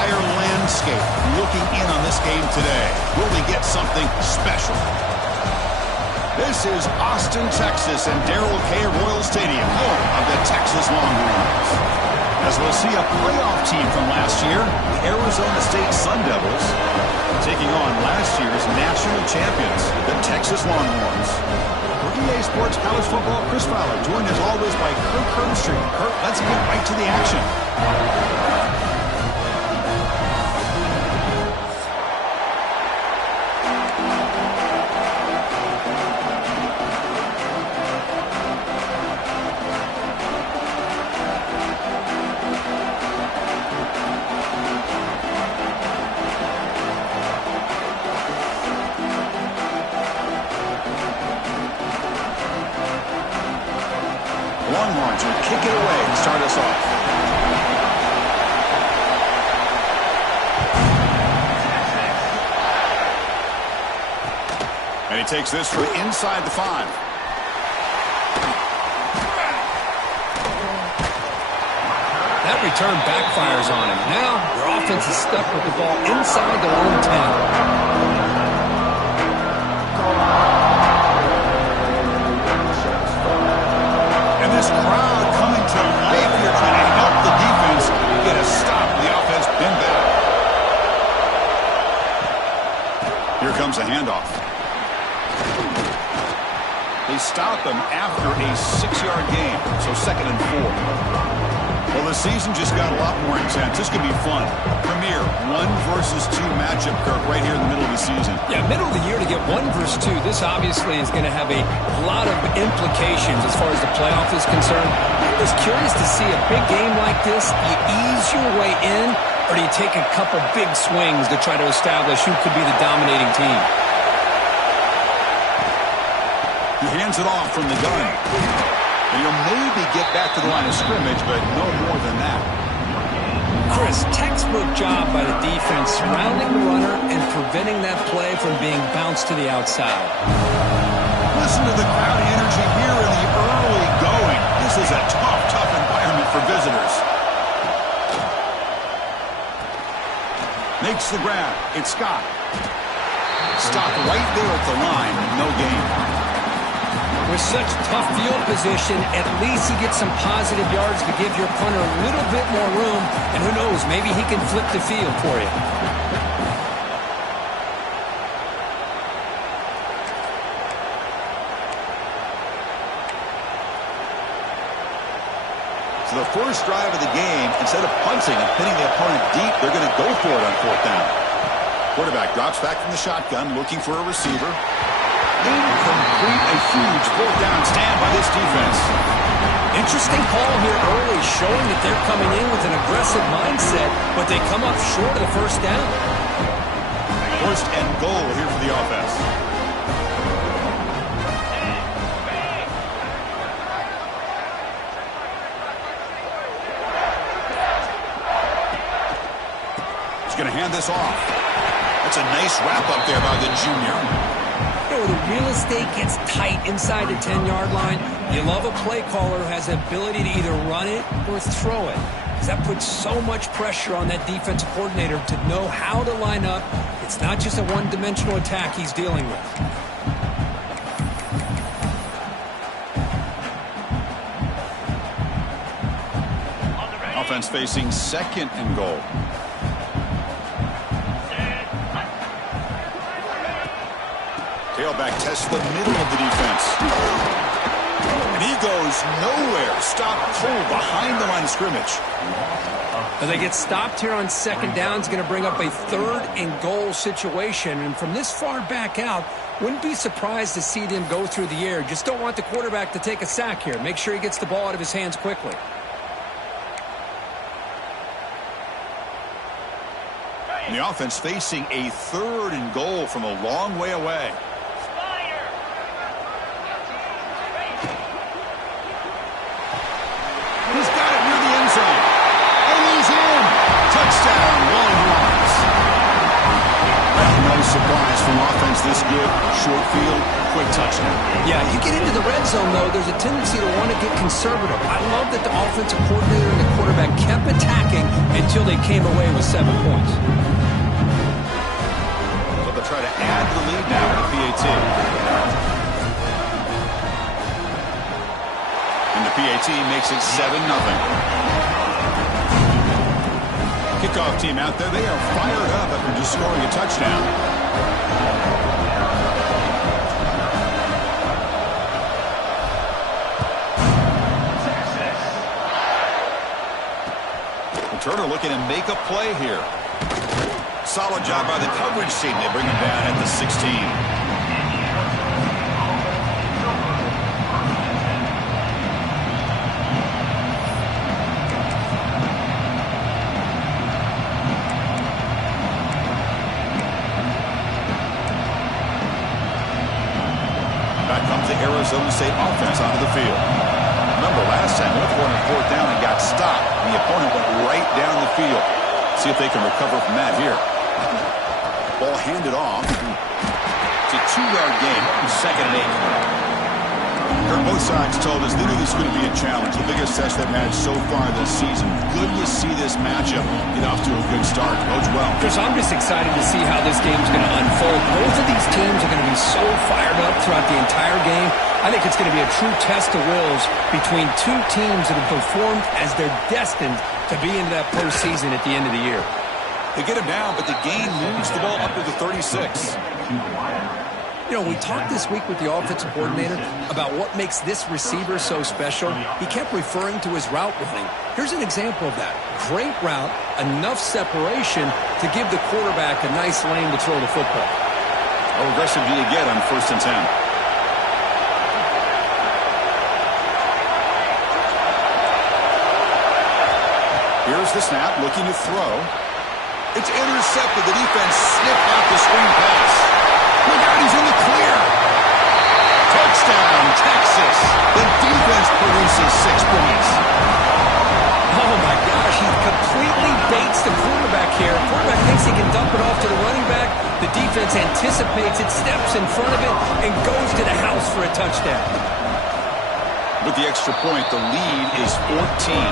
entire landscape looking in on this game today. Will we get something special? This is Austin, Texas, and Darrell K. Royal Stadium, home of the Texas Longhorns. As we'll see a playoff team from last year, the Arizona State Sun Devils, taking on last year's national champions, the Texas Longhorns. For EA Sports College Football, Chris Fowler, joined as always by Kirk Herbstreit. Kirk, let's get right to the action. Longhorns will kick it away and start us off. And he takes this from inside the 5. That return backfires on him. Now your offense is stuck with the ball inside their own 10. This crowd coming to life here, trying to help the defense get a stop. The offense pinned back. Here comes a handoff. They stop him after a 6-yard gain, so 2nd and 4. Well, the season just got a lot more intense. This could be fun. Premier 1 versus 2 matchup, Kirk, right here in the middle of the season. Yeah, middle of the year to get 1 versus 2. This obviously is going to have a lot of implications as far as the playoff is concerned. I'm just curious to see a big game like this. You ease your way in, or do you take a couple big swings to try to establish who could be the dominating team? He hands it off from the gun. And you'll maybe get back to the line of scrimmage, but no more than that. Chris, textbook job by the defense surrounding the runner and preventing that play from being bounced to the outside. Listen to the crowd energy here in the early going. This is a tough environment for visitors. Makes the grab. It's Scott. Stopped right there at the line. No gain. With such tough field position, at least he gets some positive yards to give your punter a little bit more room. And who knows, maybe he can flip the field for you. So the first drive of the game, instead of punting and pinning the opponent deep, they're going to go for it on 4th down. Quarterback drops back from the shotgun, looking for a receiver. Incomplete, a huge 4th down stand by this defense. Interesting call here early, showing that they're coming in with an aggressive mindset, but they come up short of the 1st down. 1st and goal here for the offense. He's going to hand this off. That's a nice wrap up there by the junior. Where the real estate gets tight inside the 10-yard line, you love a play caller who has the ability to either run it or throw it. Because that puts so much pressure on that defensive coordinator to know how to line up. It's not just a one-dimensional attack he's dealing with. Offense facing 2nd and goal. Tailback tests the middle of the defense. And he goes nowhere. Stopped cold behind the line of scrimmage. But they get stopped here on 2nd down. It's going to bring up a 3rd and goal situation. And from this far back out, wouldn't be surprised to see them go through the air. Just don't want the quarterback to take a sack here. Make sure he gets the ball out of his hands quickly. And the offense facing a 3rd and goal from a long way away. He's got it near the end zone. And he's in. Touchdown, Longhorns. Well, no surprise from offense this good. Short field, quick touchdown. Yeah, you get into the red zone, though, there's a tendency to want to get conservative. I love that the offensive coordinator and the quarterback quarterback kept attacking until they came away with 7 points. So they'll try to add to the lead now with the PAT. And the PAT makes it 7-0. Kickoff team out there, they are fired up after just scoring a touchdown. Turner looking to make a play here. Solid job by the coverage team. They bring him down at the 16. Back comes the Arizona State offense onto the field. Remember, last time they went for 4th down and got stopped. The opponent went right down the field. See if they can recover from that here. Ball handed off. It's a 2-yard gain. 2nd and 8. Both sides told us they knew this was going to be a challenge. The biggest test they've had so far this season. Good to see this matchup get off to a good start. Bodes well. Chris, I'm just excited to see how this game's going to unfold. Both of these teams are going to be so fired up throughout the entire game. I think it's going to be a true test of wills between two teams that have performed as they're destined to be into that postseason at the end of the year. They get him down, but the gain moves the ball up to the 36. You know, we talked this week with the offensive coordinator about what makes this receiver so special. He kept referring to his route running. Here's an example of that. Great route, enough separation to give the quarterback a nice lane to throw the football. How aggressive do you get on 1st and 10? Here's the snap, looking to throw. It's intercepted. The defense sniffed out the screen pass. Look out, he's in the clear. Touchdown, Texas. The defense produces 6 points. Oh, my gosh, he completely baits the quarterback here. The quarterback thinks he can dump it off to the running back. The defense anticipates it, steps in front of it, and goes to the house for a touchdown. With the extra point, the lead is 14.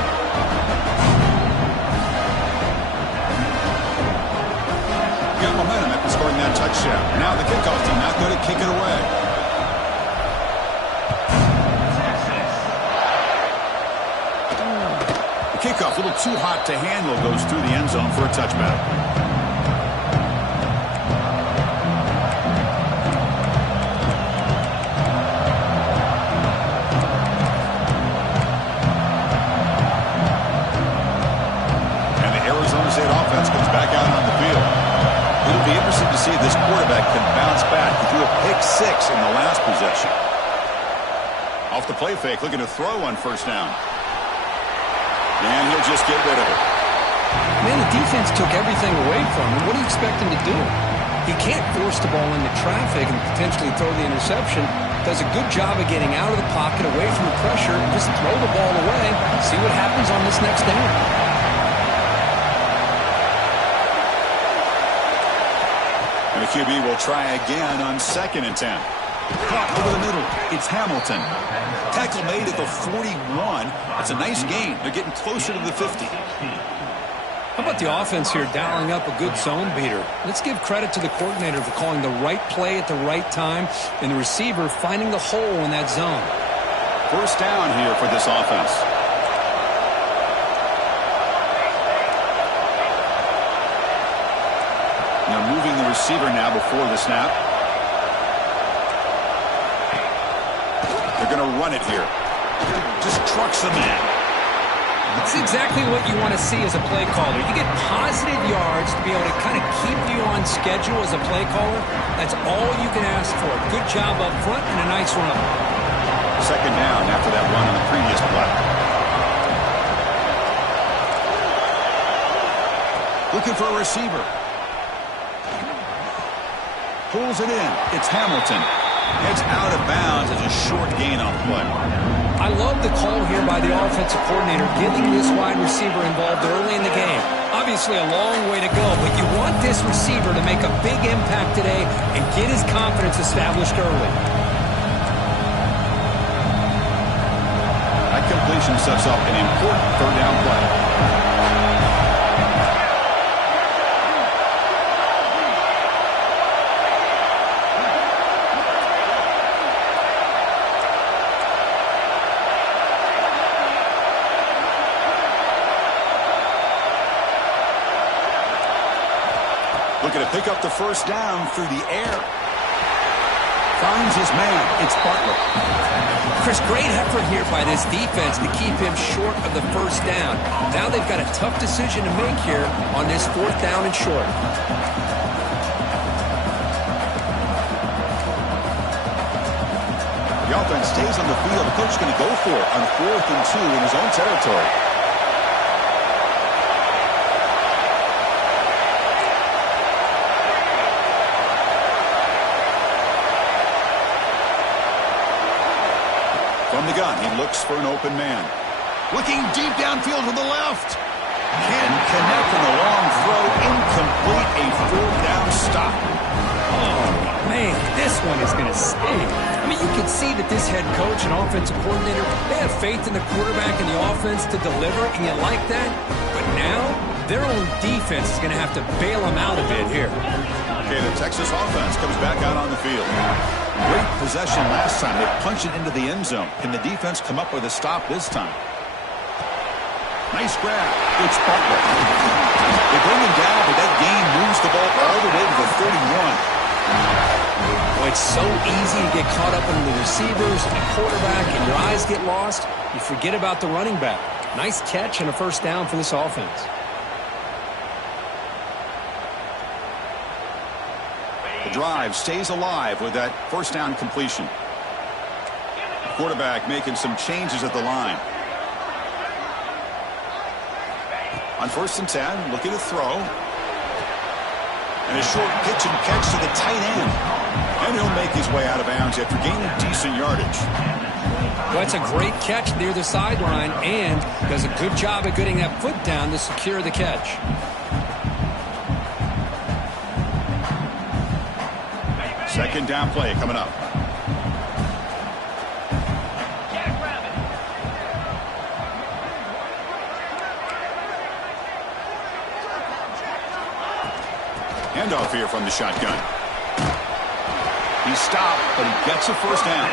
Got momentum after scoring that touchdown. Now the kickoff team not going to kick it away. The kickoff, a little too hot to handle, goes through the end zone for a touchback. And the Arizona State offense comes back out on the field. It'll be interesting to see if this quarterback can bounce back. He threw a pick 6 in the last possession. Off the play fake, looking to throw on 1st down. And he'll just get rid of it. Man, the defense took everything away from him. What do you expect him to do? He can't force the ball into traffic and potentially throw the interception. Does a good job of getting out of the pocket, away from the pressure, and just throw the ball away. See what happens on this next down. And the QB will try again on 2nd and 10. Caught over the middle. It's Hamilton. Tackle made at the 41. That's a nice gain. They're getting closer to the 50. How about the offense here dialing up a good zone beater? Let's give credit to the coordinator for calling the right play at the right time and the receiver finding the hole in that zone. 1st down here for this offense. Now moving the receiver now before the snap. They're going to run it here. Just trucks the man. It's exactly what you want to see as a play caller. You get positive yards to be able to kind of keep you on schedule as a play caller. That's all you can ask for. Good job up front and a nice run. 2nd down after that run on the previous play. Looking for a receiver. Pulls it in. It's Hamilton. It's out of bounds. It's a short gain on the play. I love the call here by the offensive coordinator, getting this wide receiver involved early in the game. Obviously a long way to go, but you want this receiver to make a big impact today and get his confidence established early. That completion sets up an important 3rd down play. Looking to pick up the first down through the air. Finds his man. It's Butler. Chris, great effort here by this defense to keep him short of the first down. Now they've got a tough decision to make here on this 4th down and short. The offense stays on the field. The coach is going to go for it on 4th and 2 in his own territory. From the gun, he looks for an open man. Looking deep downfield to the left. Can't connect on the long throw. Incomplete. A 4th down stop. Oh, man, this one is going to sting. I mean, you can see that this head coach and offensive coordinator, they have faith in the quarterback and the offense to deliver, and you like that. But now, their own defense is going to have to bail them out a bit here. Okay, the Texas offense comes back out on the field. Great possession last time. They punch it into the end zone. Can the defense come up with a stop this time? Nice grab. It's Butler. They bring him down, but that gain moves the ball all the way to the 31. Well, it's so easy to get caught up in the receivers and the quarterback, and your eyes get lost. You forget about the running back. Nice catch and a first down for this offense. The drive stays alive with that first down completion. The quarterback making some changes at the line. On 1st and 10, looking to throw. And a short pitch and catch to the tight end. And he'll make his way out of bounds after gaining decent yardage. Well, that's a great catch near the sideline and does a good job of getting that foot down to secure the catch. Second down play coming up. Handoff here from the shotgun. He's stopped, but he gets a first down.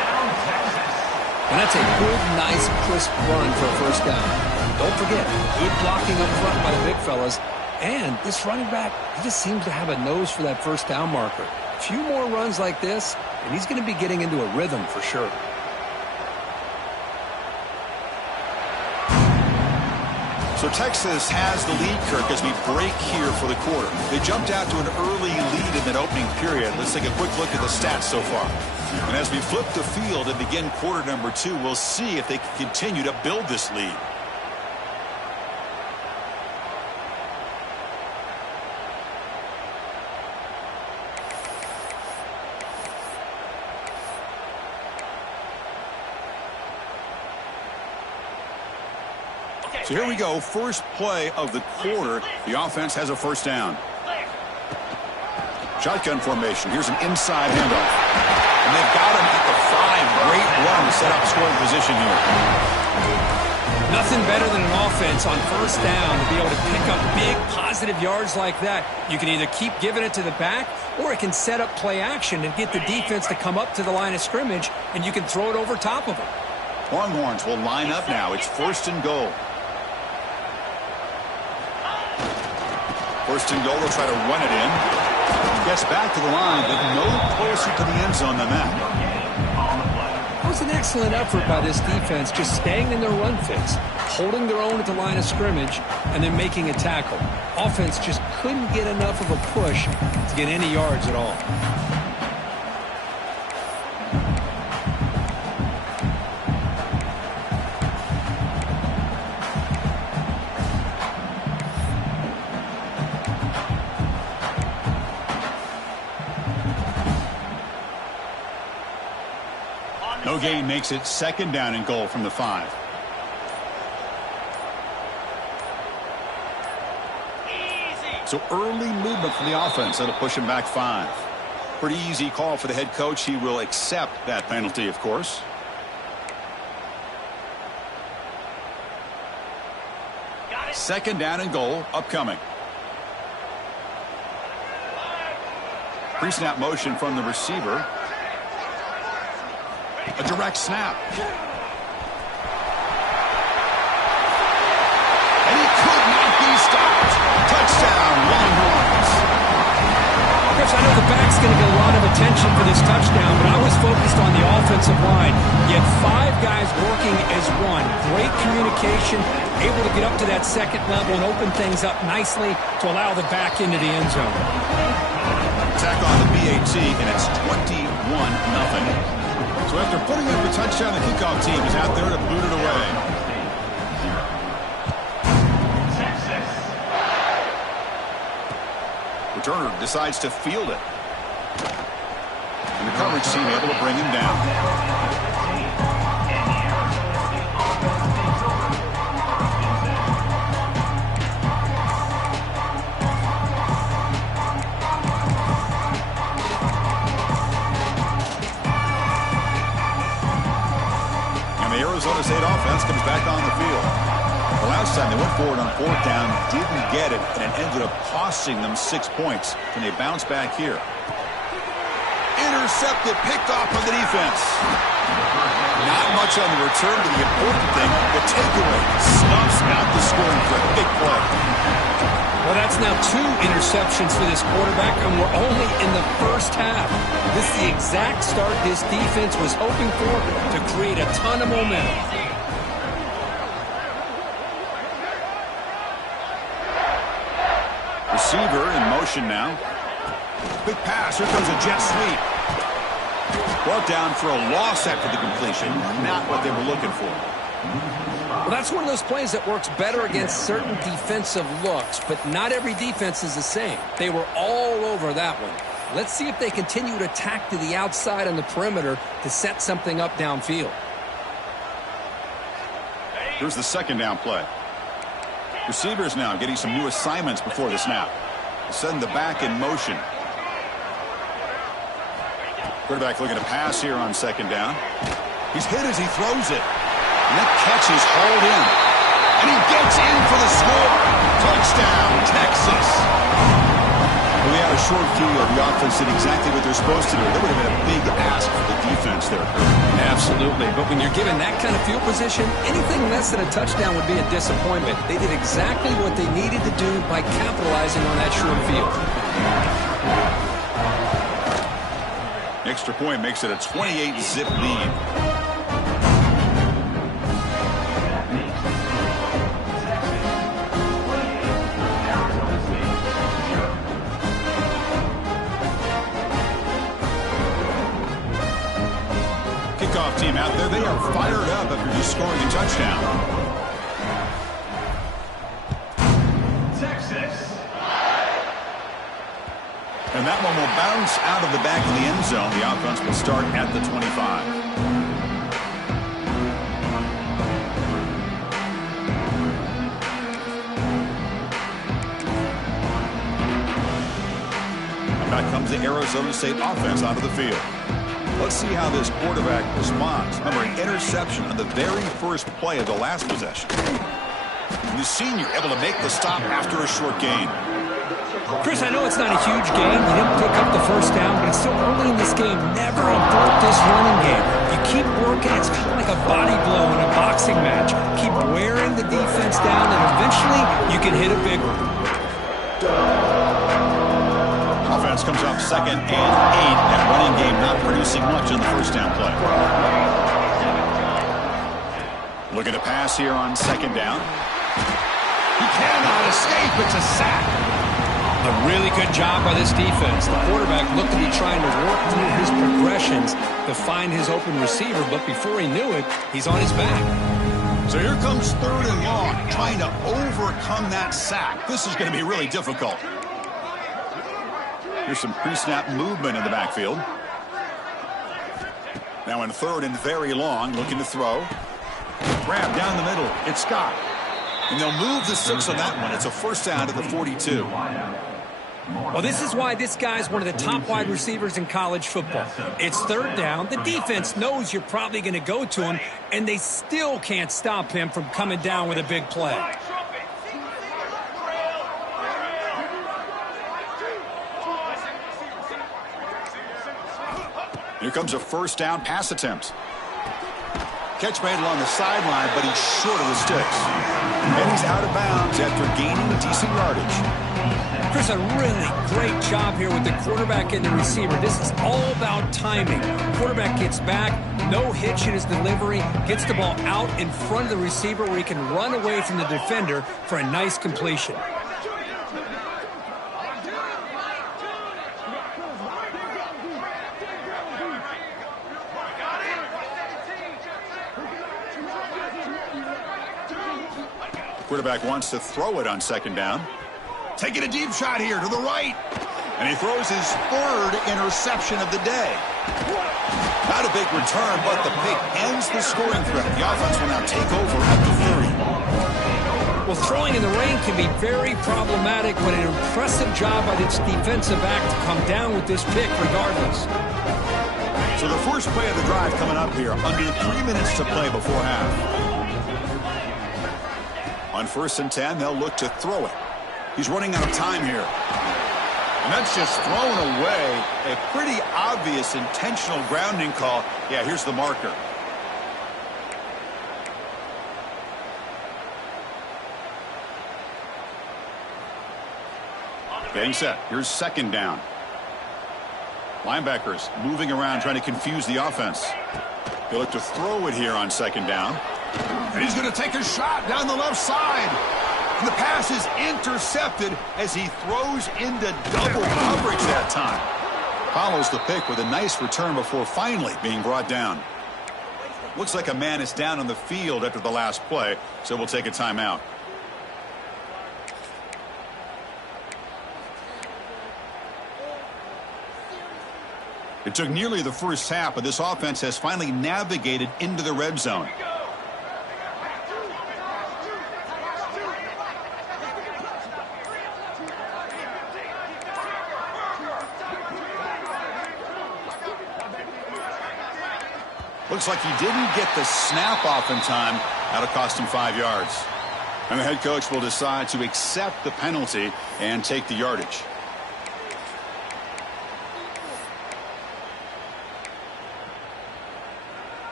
And that's a good, nice, crisp run for a first down. Don't forget, good blocking up front by the big fellas. And this running back, he just seems to have a nose for that first down marker. A few more runs like this, and he's going to be getting into a rhythm for sure. So Texas has the lead, Kirk, as we break here for the quarter. They jumped out to an early lead in that opening period. Let's take a quick look at the stats so far. And as we flip the field and begin quarter number 2, we'll see if they can continue to build this lead. So here we go, first play of the quarter. The offense has a first down. Shotgun formation. Here's an inside handoff. And they've got him at the 5. Great run to set up scoring position here. Nothing better than an offense on first down to be able to pick up big positive yards like that. You can either keep giving it to the back, or it can set up play action and get the defense to come up to the line of scrimmage, and you can throw it over top of them. Longhorns will line up now. It's 1st and goal. 1st and goal, they'll try to run it in. Gets back to the line, but no closer to the end zone than that. It was an excellent effort by this defense, just staying in their run fits, holding their own at the line of scrimmage, and then making a tackle. Offense just couldn't get enough of a push to get any yards at all. No gain makes it 2nd down and goal from the 5. So early movement from the offense. That'll push him back 5. Pretty easy call for the head coach. He will accept that penalty, of course. Second down and goal upcoming. Pre-snap motion from the receiver. A direct snap. And he could not be stopped. Touchdown, Longhorns. attention for this touchdown, but I was focused on the offensive line. You had 5 guys working as one. Great communication, able to get up to that second level and open things up nicely to allow the back into the end zone. Attack on the BAT, and it's 21-0. So after putting up a touchdown, the kickoff team is out there to boot it away. Returner decides to field it. And the coverage team able to bring him down. And the Arizona State offense comes back on the field. The last time they went forward on 4th down, didn't get it, and it ended up costing them 6 points. Can they bounce back here? Intercepted, picked off by the defense. Not much on the return, but the important thing, the takeaway, snuffs out the scoring threat. Big play. Well, that's now 2 interceptions for this quarterback, and we're only in the first half. This is the exact start this defense was hoping for to create a ton of momentum. Receiver in motion now. Big pass. Here comes a jet sweep. Brought down for a loss after the completion. Not what they were looking for. Well, that's one of those plays that works better against certain defensive looks, but not every defense is the same. They were all over that one. Let's see if they continue to attack to the outside on the perimeter to set something up downfield. Here's the second down play. Receivers now getting some new assignments before the snap. Send the back in motion. Quarterback looking to pass here on second down. He's hit as he throws it. And that catch is hauled in. And he gets in for the score. Touchdown, Texas. Well, they had a short field. The offense did exactly what they're supposed to do. That would have been a big ask for the defense there. Absolutely. But when you're given that kind of field position, anything less than a touchdown would be a disappointment. They did exactly what they needed to do by capitalizing on that short field. Extra point makes it a 28-zip lead. Kickoff team out there, they are fired up after just scoring a touchdown. Texas. And that one will bounce out of the back of the end zone. The offense will start at the 25. And back comes the Arizona State offense out of the field. Let's see how this quarterback responds. Remember, an interception on the very first play of the last possession. And the senior able to make the stop after a short gain. Chris, I know it's not a huge game. You didn't pick up the first down, but it's still early in this game. Never abort this running game. You keep working. It's kind of like a body blow in a boxing match. Keep wearing the defense down, and eventually you can hit a big one. Offense comes up 2nd and 8. That running game not producing much on the first down play. Looking to pass here on 2nd down. He cannot escape. It's a sack. A really good job by this defense. The quarterback looked to be trying to work through his progressions to find his open receiver, but before he knew it, he's on his back. So here comes 3rd and long, trying to overcome that sack. This is going to be really difficult. Here's some pre-snap movement in the backfield. Now in 3rd and very long, looking to throw. Grab down the middle. It's Scott. And they'll move the 6 on that one. It's a first down to the 42. Well, this is why this guy's one of the top wide receivers in college football. It's 3rd down. The defense knows you're probably going to go to him, and they still can't stop him from coming down with a big play. Here comes a first down pass attempt. Catch made along the sideline, but he's short of the sticks. And he's out of bounds after gaining decent yardage. Chris, does a really great job here with the quarterback and the receiver. This is all about timing. Quarterback gets back, no hitch in his delivery, gets the ball out in front of the receiver where he can run away from the defender for a nice completion. Quarterback wants to throw it on second down. Taking a deep shot here to the right. And he throws his third interception of the day. Not a big return, but the pick ends the scoring threat. The offense will now take over at the 30. Well, throwing in the rain can be very problematic, but an impressive job by this defensive back to come down with this pick regardless. So the first play of the drive coming up here. Under 3 minutes to play before half. On 1st and 10, they'll look to throw it. He's running out of time here. And that's just thrown away. A pretty obvious intentional grounding call. Yeah, here's the marker. Getting set. Here's second down. Linebackers moving around trying to confuse the offense. They look to throw it here on second down. And he's going to take a shot down the left side. And the pass is intercepted as he throws into double coverage that time. Follows the pick with a nice return before finally being brought down. Looks like a man is down on the field after the last play, so we'll take a timeout. It took nearly the first half, but this offense has finally navigated into the red zone. Looks like he didn't get the snap off in time. That'll cost him 5 yards. And the head coach will decide to accept the penalty and take the yardage.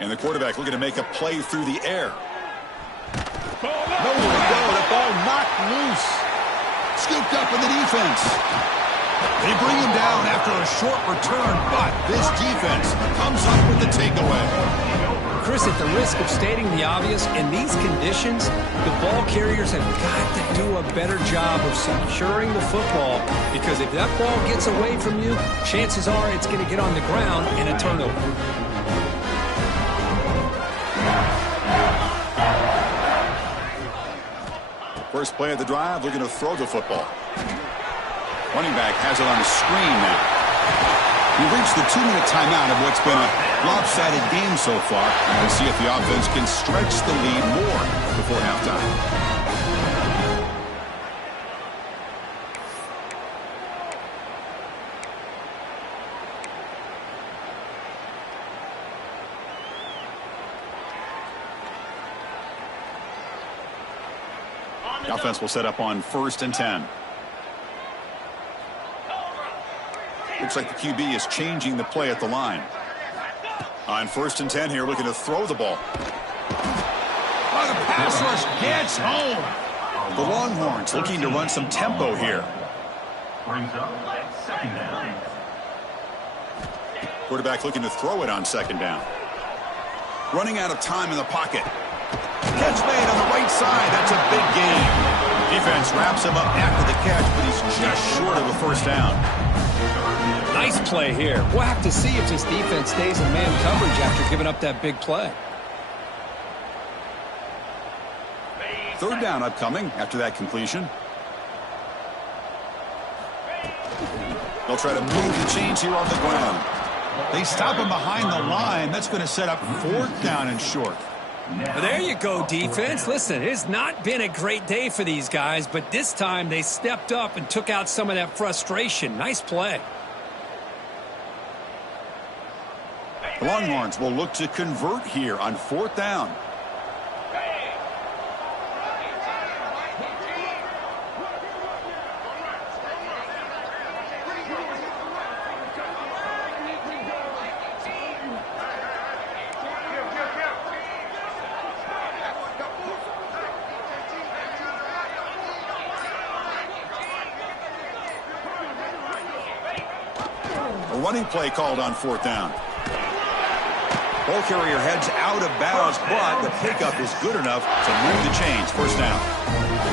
And the quarterback looking to make a play through the air. Nowhere to go. The ball knocked loose. Scooped up in the defense. They bring him down after a short return, but this defense comes up with the takeaway. Chris, at the risk of stating the obvious, in these conditions, the ball carriers have got to do a better job of securing the football, because if that ball gets away from you, chances are it's going to get on the ground in a turnover. First play of the drive, looking to throw the football. Running back has it on the screen now. We reached the 2-minute timeout of what's been a lopsided game so far. And we'll see if the offense can stretch the lead more before halftime. The offense will set up on 1st and 10. Looks like the QB is changing the play at the line. On 1st and 10 here, looking to throw the ball. Oh, the pass rush gets home. The Longhorns looking to run some tempo here. Quarterback looking to throw it on second down. Running out of time in the pocket. Catch made on the right side. That's a big gain. Defense wraps him up after the catch, but he's just short of a first down. Nice play here. We'll have to see if this defense stays in man coverage after giving up that big play. Third down upcoming after that completion. They'll try to move the chains here on the ground. They stop him behind the line. That's going to set up 4th down and short. Well, there you go, defense. Listen, it's not been a great day for these guys, but this time they stepped up and took out some of that frustration. Nice play. The Longhorns will look to convert here on 4th down. running play called on 4th down. Ball carrier heads out of bounds, but the pickup is good enough to move the chains. 1st down.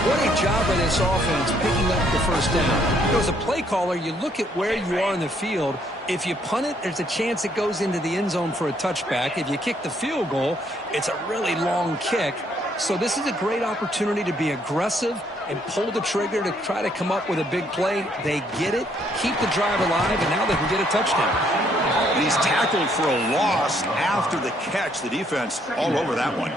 What a job by this offense picking up the 1st down. You know, as a play caller, you look at where you are in the field. If you punt it, there's a chance it goes into the end zone for a touchback. If you kick the field goal, it's a really long kick. So this is a great opportunity to be aggressive and pull the trigger to try to come up with a big play. They get it, keep the drive alive, and now they can get a touchdown. And he's tackled for a loss after the catch. The defense all over that one.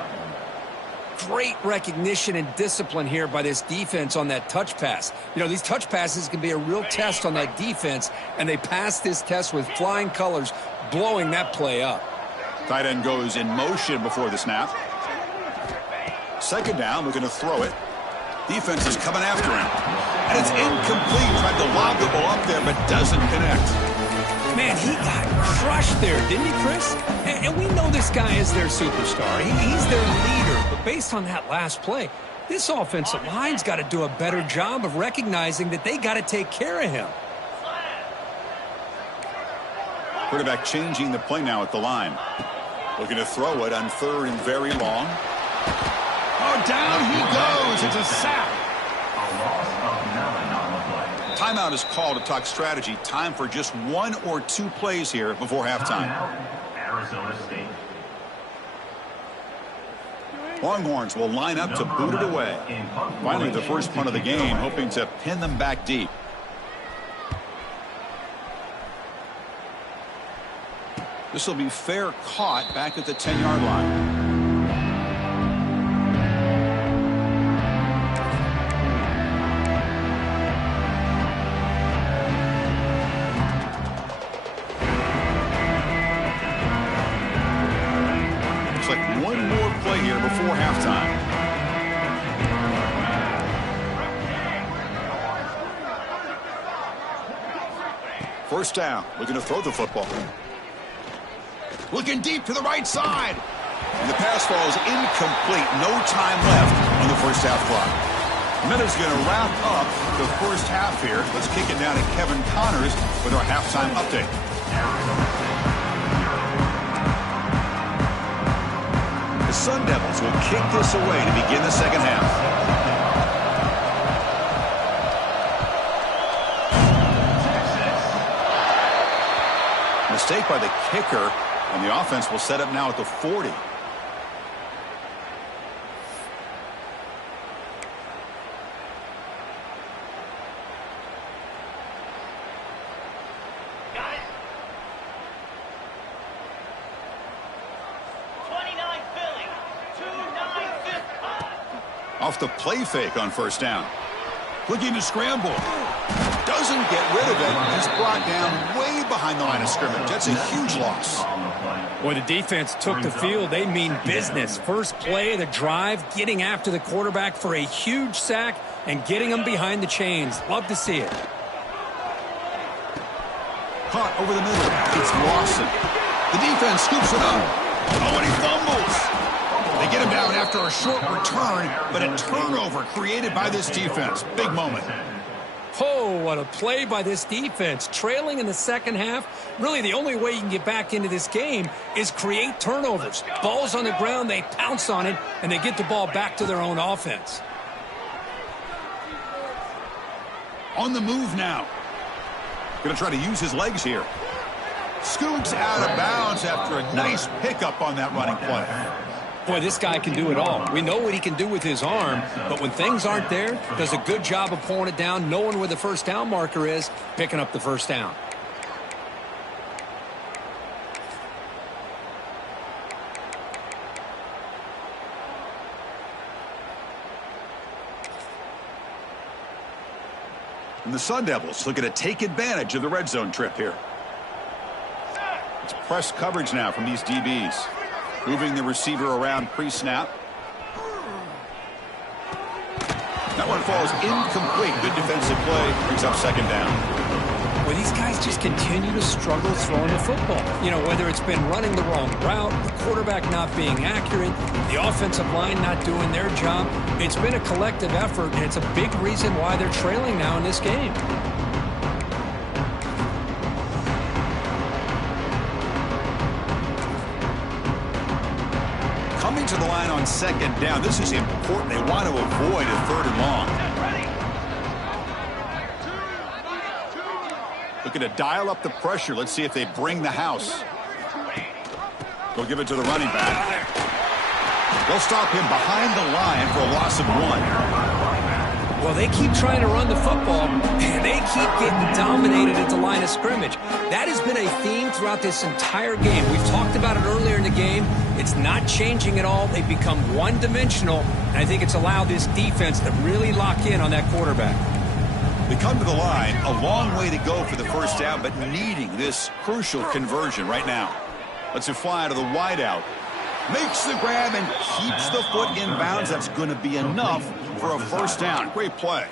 Great recognition and discipline here by this defense on that touch pass. You know, these touch passes can be a real test on that defense, and they passed this test with flying colors, blowing that play up. Tight end goes in motion before the snap. 2nd down, we're going to throw it. Defense is coming after him. And it's incomplete. Tried to lob the ball up there, but doesn't connect. Man, he got crushed there, didn't he, Chris? And we know this guy is their superstar. He's their leader. But based on that last play, this offensive line's got to do a better job of recognizing that they got to take care of him. Quarterback changing the play now at the line. Looking to throw it on 3rd and very long. Oh, down he goes. It's a sack. Timeout is called to talk strategy. Time for just 1 or 2 plays here before halftime. Arizona State. Longhorns will line up to boot it away. Finally, the first punt of the game, hoping to pin them back deep. This will be fair caught back at the 10-yard line. Before halftime. First down. Looking to throw the football. Looking deep to the right side. And the pass falls incomplete. No time left on the first half clock. Minute's going to wrap up the first half here. Let's kick it down to Kevin Connors with our halftime update. The Sun Devils will kick this away to begin the second half. Mistake by the kicker, and the offense will set up now at the 40. Off the play fake on first down. Looking to scramble. Doesn't get rid of it. He's brought down way behind the line of scrimmage. That's a huge loss. Boy, the defense took the field. They mean business. First play of the drive, getting after the quarterback for a huge sack and getting him behind the chains. Love to see it. Caught over the middle. It's Lawson. The defense scoops it up. Oh, and he fumbles. They get him down after a short return, but a turnover created by this defense. Big moment. Oh, what a play by this defense. Trailing in the second half. Really, the only way you can get back into this game is create turnovers. Ball's on the ground, they pounce on it, and they get the ball back to their own offense. On the move now. Going to try to use his legs here. Scoots out of bounds after a nice pickup on that running play. Boy, this guy can do it all. We know what he can do with his arm, but when things aren't there, does a good job of pulling it down, knowing where the first down marker is, picking up the first down. And the Sun Devils looking to take advantage of the red zone trip here. It's press coverage now from these DBs. Moving the receiver around pre-snap. That one falls incomplete. Good defensive play. Brings up second down. Well, these guys just continue to struggle throwing the football. You know, whether it's been running the wrong route, the quarterback not being accurate, the offensive line not doing their job. It's been a collective effort, and it's a big reason why they're trailing now in this game. Coming to the line on second down. This is important. They want to avoid a 3rd and long. Looking to dial up the pressure. Let's see if they bring the house. They'll give it to the running back. They'll stop him behind the line for a loss of 1. Well, they keep trying to run the football, and they keep getting dominated at the line of scrimmage. That has been a theme throughout this entire game. We've talked about it earlier in the game. It's not changing at all. They've become one-dimensional, and I think it's allowed this defense to really lock in on that quarterback. They come to the line, a long way to go for the first down, but needing this crucial conversion right now. Lets it fly to the wideout. Makes the grab and keeps the foot in bounds. That's going to be enough for a first down. Great play.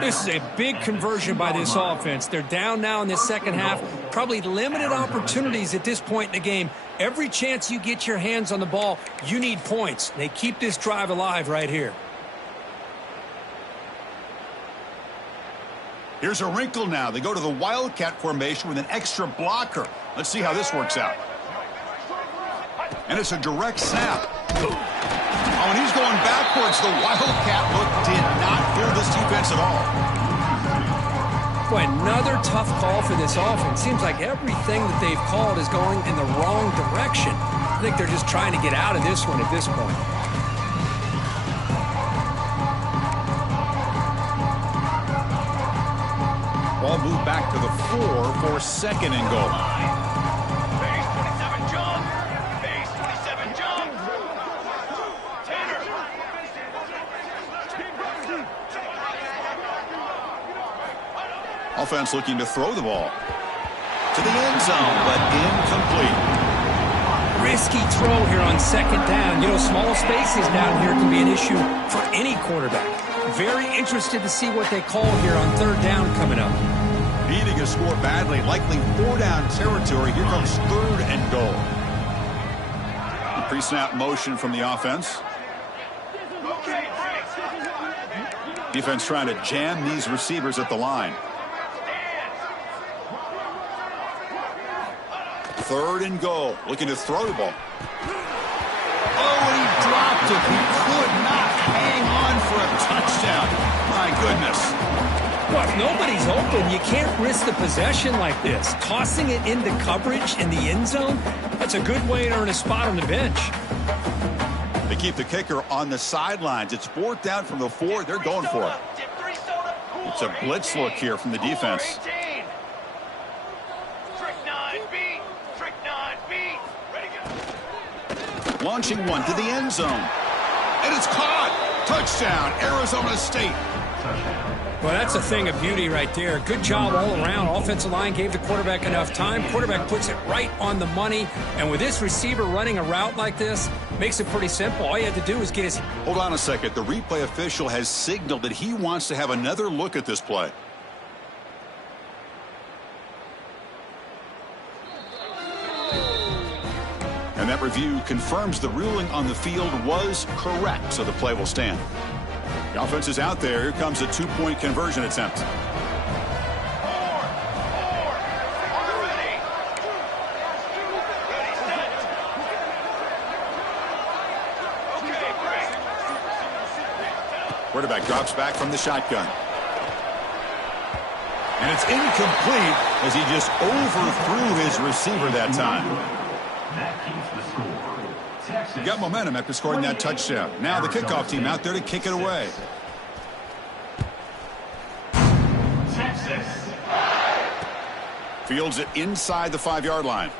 This is a big conversion by this offense. They're down now in this second half. Probably limited opportunities at this point in the game. Every chance you get your hands on the ball, you need points. They keep this drive alive right here. Here's a wrinkle now. They go to the Wildcat formation with an extra blocker. Let's see how this works out. And it's a direct snap. Oh, and he's going backwards. The Wildcat look did not fool this defense at all. Boy, another tough call for this offense. Seems like everything that they've called is going in the wrong direction. I think they're just trying to get out of this one at this point. Ball moved back to the 4 for 2nd and goal. Offense looking to throw the ball to the end zone, but incomplete. Risky throw here on 2nd down. You know, small spaces down here can be an issue for any quarterback. Very interested to see what they call here on 3rd down coming up. Needing a score badly, likely 4-down territory. Here comes 3rd and goal. The pre-snap motion from the offense. Defense trying to jam these receivers at the line. 3rd and goal. Looking to throw the ball. Oh, and he dropped it. He could not hang on for a touchdown. My goodness. Well, if nobody's open, you can't risk the possession like this. Tossing it into coverage in the end zone, that's a good way to earn a spot on the bench. They keep the kicker on the sidelines. It's 4th down from the 4. They're going for it. It's a blitz look here from the defense. Launching one to the end zone. And it's caught. Touchdown, Arizona State. Well, that's a thing of beauty right there. Good job all around. Offensive line gave the quarterback enough time. Quarterback puts it right on the money. And with this receiver running a route like this, makes it pretty simple. All you have to do is get his... Hold on a second. The replay official has signaled that he wants to have another look at this play. And that review confirms the ruling on the field was correct, so the play will stand. The offense is out there. Here comes a 2-point conversion attempt. Quarterback drops back from the shotgun. And it's incomplete as he just overthrew his receiver that time. That keeps the score. Texas. Got momentum after scoring that touchdown. Now the kickoff team out there to kick it away. Texas. Fields it inside the 5-yard line.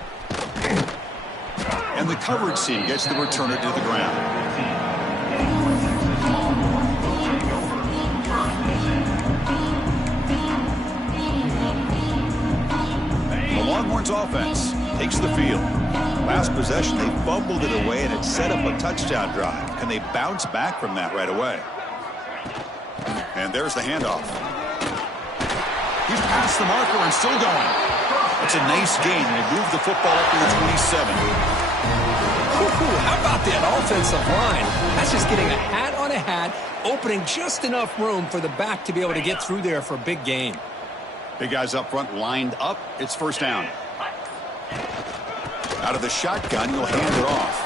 And the coverage team gets the returner to the ground. The Longhorns offense takes the field. Last possession, they fumbled it away, and it set up a touchdown drive. Can they bounce back from that right away? And there's the handoff. He's past the marker and still going. It's a nice gain. They move the football up to the 27. How about that offensive line? That's just getting a hat on a hat, opening just enough room for the back to be able to get through there for a big gain. Big guys up front lined up. It's first down. Out of the shotgun, he'll hand it off.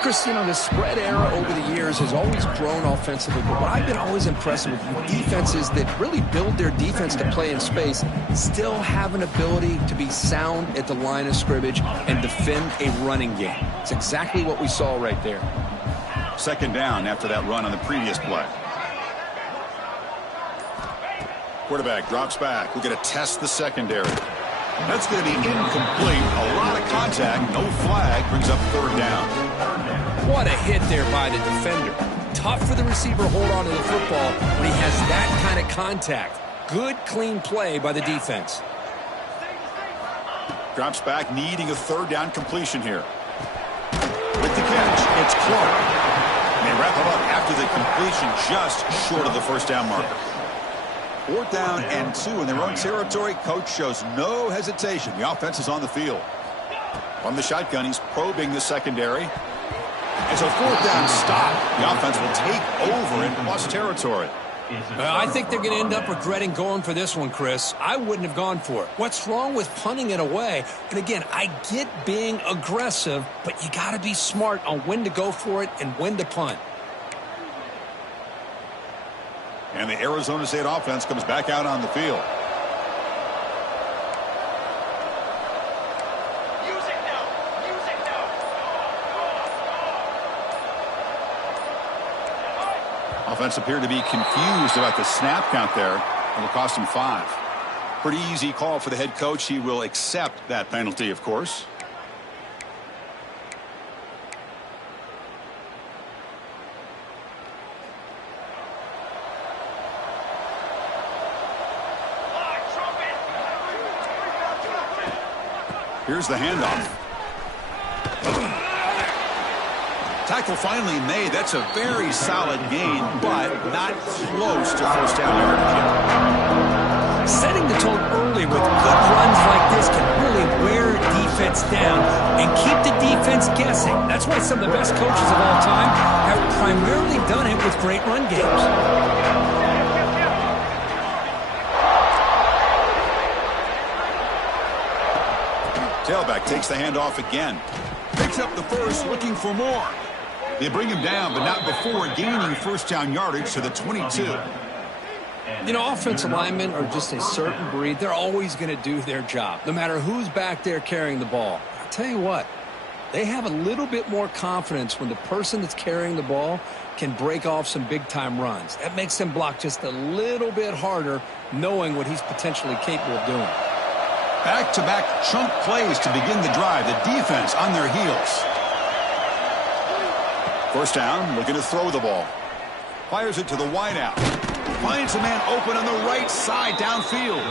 Chris, you know, the spread era over the years has always grown offensively, but what I've been always impressed with defenses that really build their defense to play in space still have an ability to be sound at the line of scrimmage and defend a running game. It's exactly what we saw right there. Second down after that run on the previous play. Quarterback drops back. We're going to test the secondary. That's going to be incomplete. A lot of contact. No flag. Brings up third down. What a hit there by the defender. Tough for the receiver to hold on to the football when he has that kind of contact. Good, clean play by the defense. Drops back, needing a third down completion here. With the catch, it's Clark. And they wrap it up after the completion, just short of the first down marker. 4th down and 2 in their own territory. Coach shows no hesitation. The offense is on the field. From the shotgun, he's probing the secondary. It's a 4th down stop. The offense will take over in plus territory. I think they're going to end up regretting going for this one, Chris. I wouldn't have gone for it. What's wrong with punting it away? And again, I get being aggressive, but you got to be smart on when to go for it and when to punt. And the Arizona State offense comes back out on the field. Offense appeared to be confused about the snap count there. It will cost him 5. Pretty easy call for the head coach. He will accept that penalty, of course. Here's the handoff. Tackle finally made. That's a very solid gain, but not close to first down yardage yet. Setting the tone early with good runs like this can really wear defense down and keep the defense guessing. That's why some of the best coaches of all time have primarily done it with great run games. Tailback takes the handoff again. Picks up the first, looking for more. They bring him down, but not before gaining first down yardage to the 22. You know, offensive linemen are just a certain breed. They're always going to do their job, no matter who's back there carrying the ball. I'll tell you what, they have a little bit more confidence when the person that's carrying the ball can break off some big-time runs. That makes them block just a little bit harder, knowing what he's potentially capable of doing. Back-to-back chunk plays to begin the drive. The defense on their heels. First down, looking to throw the ball. Fires it to the wideout. Finds a man open on the right side downfield.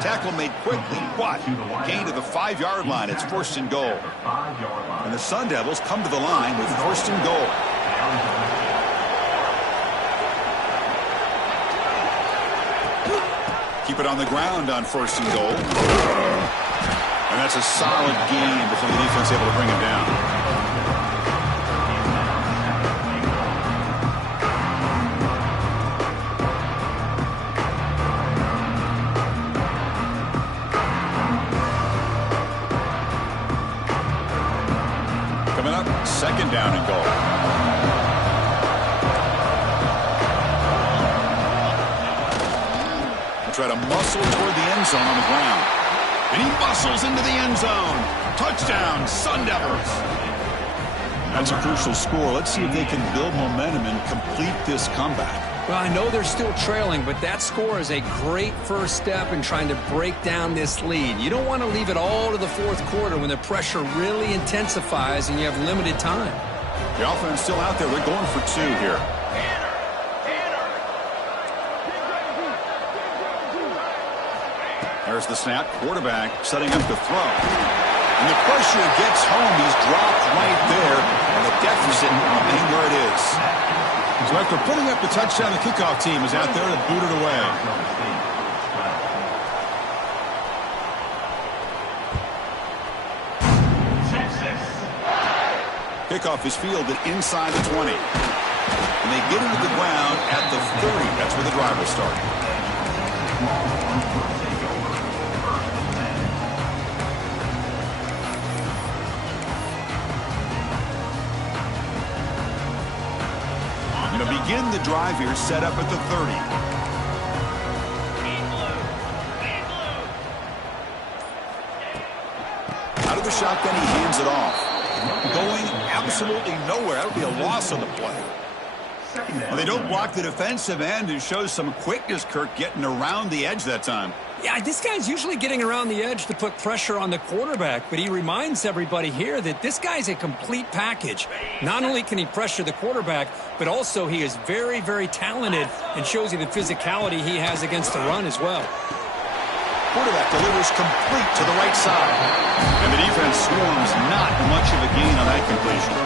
Tackle made quickly, but gain to the 5-yard line. It's first and goal. And the Sun Devils come to the line with first and goal. Keep it on the ground on first and goal. And that's a solid gain before the defense able to bring him down. Coming up, second down and goal. Try to muscle toward the end zone on the ground. And he muscles into the end zone. Touchdown, Sun Devils. That's a crucial score. Let's see if they can build momentum and complete this comeback. Well, I know they're still trailing, but that score is a great first step in trying to break down this lead. You don't want to leave it all to the fourth quarter when the pressure really intensifies and you have limited time. The offense still out there. They're going for 2 here. There's the snap. Quarterback setting up the throw. And the pressure gets home. He's dropped right there. And the deficit remains where it is. So after putting up the touchdown, the kickoff team is out there to boot it away. Kickoff is fielded inside the 20. And they get into the ground at the 30. That's where the drive will start. begin the drive here, set up at the 30. Out of the shotgun, he hands it off. Going absolutely nowhere. That would be a loss on the play. Well, they don't block the defensive end and shows some quickness, Kirk, getting around the edge that time. Yeah, this guy's usually getting around the edge to put pressure on the quarterback, but he reminds everybody here that this guy's a complete package. Not only can he pressure the quarterback, but also he is very, very talented and shows you the physicality he has against the run as well. Quarterback delivers complete to the right side. And the defense swarms not much of a gain on that completion.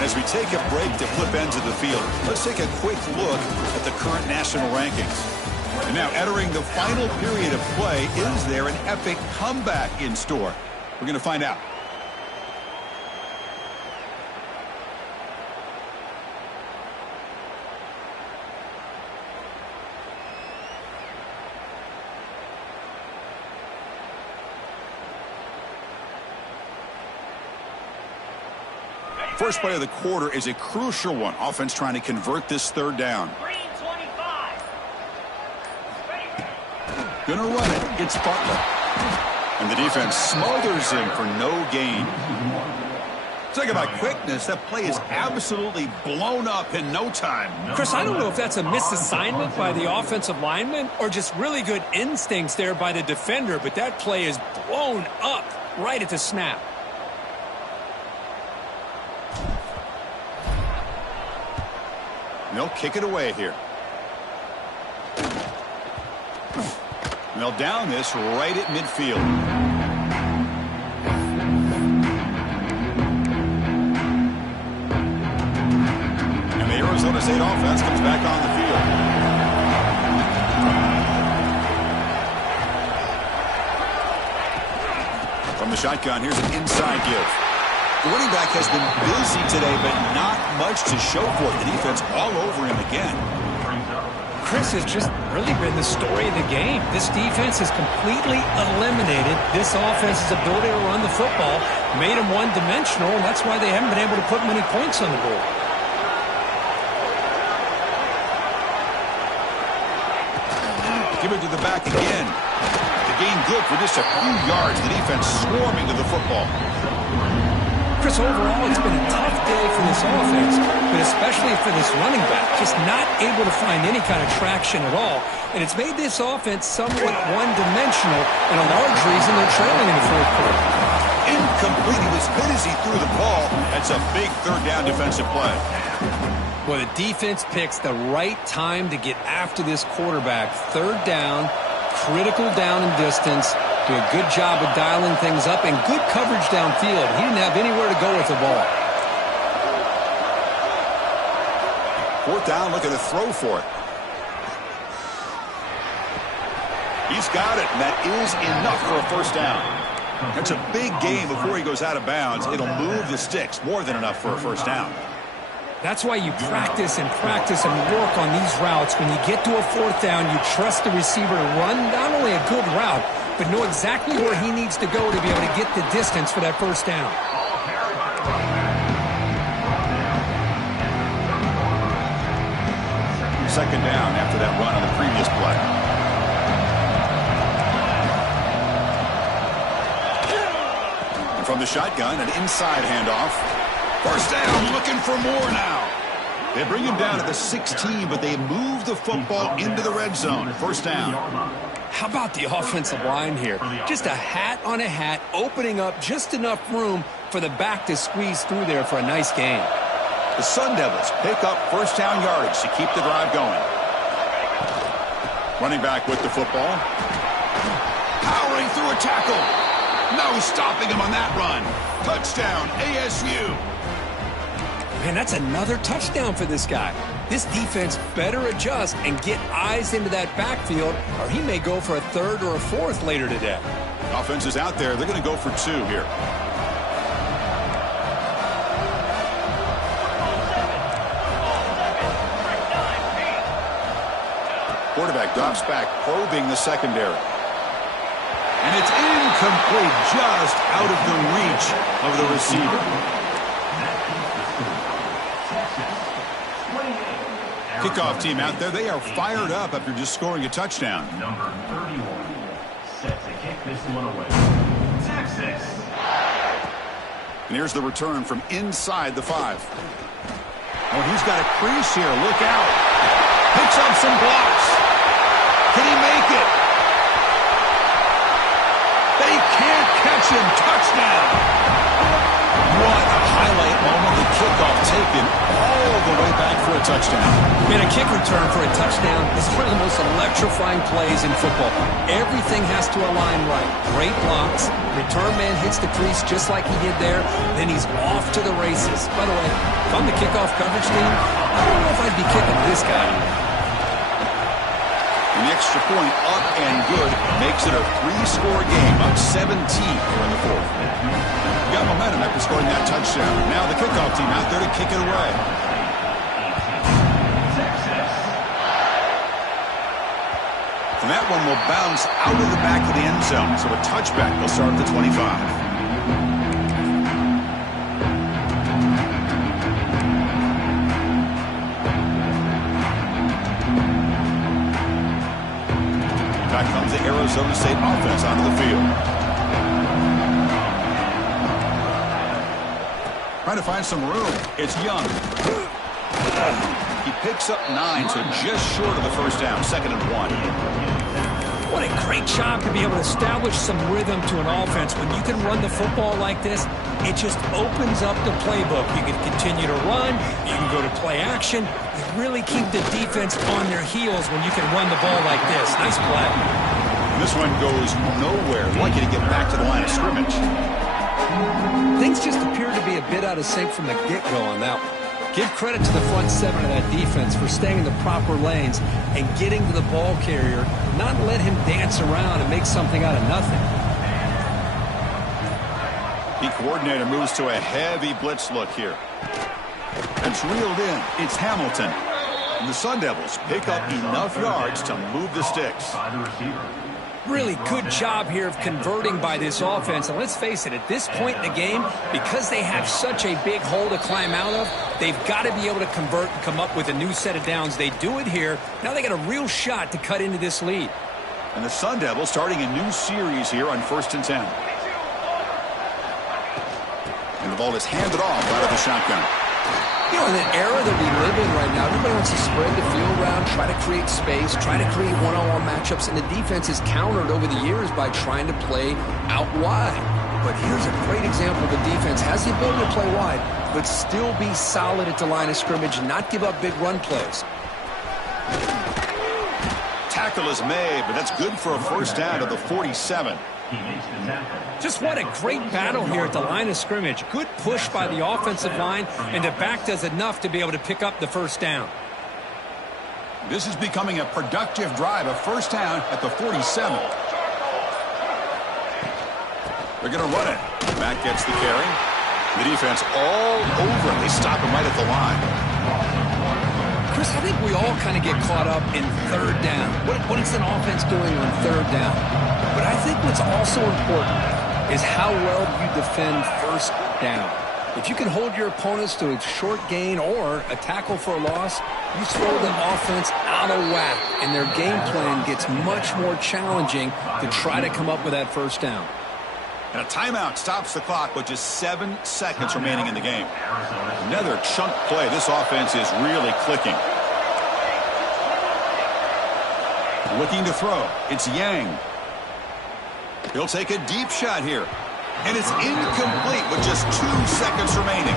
As we take a break to flip ends of the field, let's take a quick look at the current national rankings. And now entering the final period of play, is there an epic comeback in store? We're going to find out. First play of the quarter is a crucial one. Offense trying to convert this third down. Gonna run it. It's Butler. And the defense smothers him for no gain. Talk about quickness. That play is absolutely blown up in no time. Chris, I don't know if that's a misassignment by the offensive lineman or just really good instincts there by the defender, but that play is blown up right at the snap. And they'll kick it away here. And they'll down this right at midfield. And the Arizona State offense comes back on the field. From the shotgun, here's an inside give. The running back has been busy today, but not much to show for it. The defense all over him again. Chris has just really been the story of the game. This defense has completely eliminated this offense's ability to run the football, made them one-dimensional, and that's why they haven't been able to put many points on the board. Give it to the back again. The gain good for just a few yards. The defense swarming to the football. Chris, overall, it's been a tough day for this offense, but especially for this running back, just not able to find any kind of traction at all. And it's made this offense somewhat one-dimensional, and a large reason they're trailing in the fourth quarter. Incomplete. He was hit as he threw the ball. That's a big third down defensive play. Well, the defense picks the right time to get after this quarterback. Third down, critical down and distance. Do a good job of dialing things up and good coverage downfield. He didn't have anywhere to go with the ball. Fourth down, look at the throw for it. He's got it, and that is enough for a first down. That's a big gain before he goes out of bounds. It'll move the sticks, more than enough for a first down. That's why you practice and work on these routes. When you get to a fourth down, you trust the receiver to run not only a good route, but know exactly where he needs to go to be able to get the distance for that first down. Second down after that run on the previous play. And from the shotgun, an inside handoff. First down, looking for more now. They bring him down at the 16, but they move the football into the red zone. First down. How about the offensive line here? Just a hat on a hat, opening up just enough room for the back to squeeze through there for a nice gain. The Sun Devils pick up first down yardage to keep the drive going. Running back with the football. Powering through a tackle. No stopping him on that run. Touchdown, ASU. Man, that's another touchdown for this guy. This defense better adjust and get eyes into that backfield, or he may go for a third or a fourth later today. Offense is out there. They're going to go for two here. Quarterback drops back, probing the secondary. And it's incomplete, just out of the reach of the receiver. Kickoff team out there, they are fired up after just scoring a touchdown. Number 31, set to kick this one away. Texas. And here's the return from inside the 5. Oh, he's got a crease here. Look out. Picks up some blocks. Can he make it? They can't catch him. Touchdown. What a highlight moment. The kickoff taken all the way back for a touchdown. Man, a kick return for a touchdown is one of the most electrifying plays in football. Everything has to align right. Great blocks. Return man hits the crease just like he did there. Then he's off to the races. By the way, if I'm the kickoff coverage team, I don't know if I'd be kicking this guy. An extra point up and good makes it a 3-score game, up 17 here in the 4th. Got momentum after scoring that touchdown. Now the kickoff team out there to kick it away. And that one will bounce out of the back of the end zone, so a touchback will start at the 25. Back comes the Arizona State offense onto the field. Trying to find some room. It's Young. He picks up 9, so just short of the first down. 2nd and 1. What a great job to be able to establish some rhythm to an offense. When you can run the football like this, it just opens up the playbook. You can continue to run. You can go to play action. You really keep the defense on their heels when you can run the ball like this. Nice play. This one goes nowhere. Lucky to get back to the line of scrimmage. Things just appear to be a bit out of sync from the get-go on that one. Give credit to the front 7 of that defense for staying in the proper lanes and getting to the ball carrier, not let him dance around and make something out of nothing. The coordinator moves to a heavy blitz look here. It's reeled in. It's Hamilton. And the Sun Devils pick up enough yards to move the sticks. By the receiver. Really good job here of converting by this offense. And let's face it, at this point in the game, because they have such a big hole to climb out of, they've got to be able to convert and come up with a new set of downs. They do it here. Now they got a real shot to cut into this lead. And the Sun Devils starting a new series here on 1st and 10. And the ball is handed off out of the shotgun. You know, in the era that we live in right now, everybody wants to spread the field around, try to create space, try to create one-on-one matchups, and the defense is countered over the years by trying to play out wide. But here's a great example. The defense has the ability to play wide, but still be solid at the line of scrimmage and not give up big run plays. Tackle is made, but that's good for a first down to the 47. Just what a great battle here at the line of scrimmage. Good push by the offensive line, and the back does enough to be able to pick up the first down. This is becoming a productive drive, a first down at the 47. They're going to run it. Back gets the carry. The defense all over him. They stop him right at the line. Chris, I think we all kind of get caught up in 3rd down. What is an offense doing on 3rd down? But I think what's also important is how well you defend 1st down. If you can hold your opponents to a short gain or a tackle for a loss, you throw the offense out of whack, and their game plan gets much more challenging to try to come up with that first down. And a timeout stops the clock with just 7 seconds remaining in the game. Another chunk play. This offense is really clicking. Looking to throw. It's Yang. He'll take a deep shot here. And it's incomplete with just 2 seconds remaining.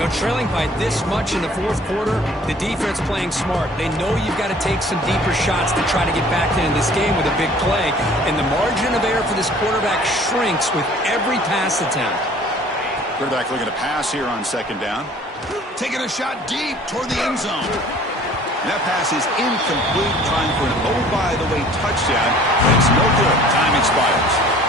Now, trailing by this much in the 4th quarter, the defense playing smart. They know you've got to take some deeper shots to try to get back into this game with a big play. And the margin of error for this quarterback shrinks with every pass attempt. Quarterback looking to pass here on 2nd down. Taking a shot deep toward the end zone. And that pass is incomplete, trying for an oh-by-the-way touchdown. But it's no good. Time expires.